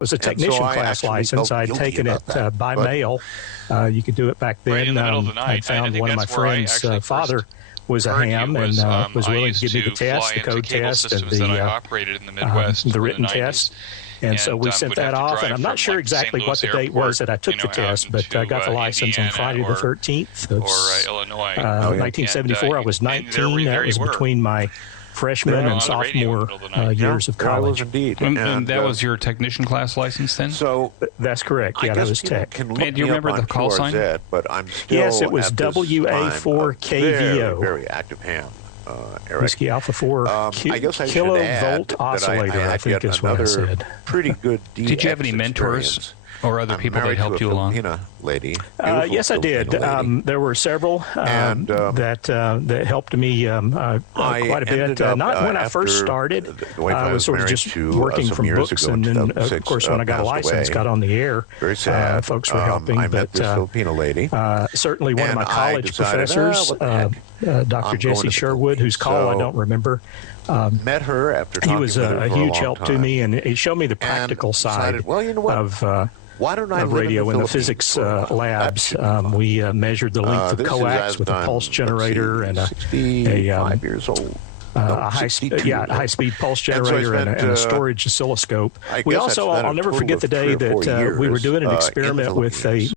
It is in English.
was a technician class license. I'd taken it by mail. You could do it back then. Right in the middle of the night. I found one of my friends' father was a ham and was willing to give me the test, the code test, and the written test. And so we sent that off, and I'm not sure exactly what the date was that I took the test, but I got the license on Friday the 13th of 1974. I was 19. That was between my freshman and sophomore years of college. Indeed. And that was your technician class license then? So that's correct. Yeah, that was tech. And do you remember the call sign? But I'm still yes, it was WA4KVO. Very active ham. Eric. Whiskey Alpha 4 kilovolt oscillator, I think is what I said. Pretty good. Did you have any mentors or other people that helped you along? Lady. Yes, I did. There were several that helped me quite a bit. Not when I first started. I was sort of just working from books, and then, of course, when I got a license, got on the air, folks were helping. I met this Filipino lady. Certainly one of my college professors, Dr. Jesse Sherwood, whose call I don't remember. Met her after talking he was a huge help to me, and he showed me the practical side of radio in the physics labs. We measured the length of coax with a pulse generator and a high-speed pulse generator and a storage oscilloscope. We also, I'll never forget the day that we were doing an experiment with a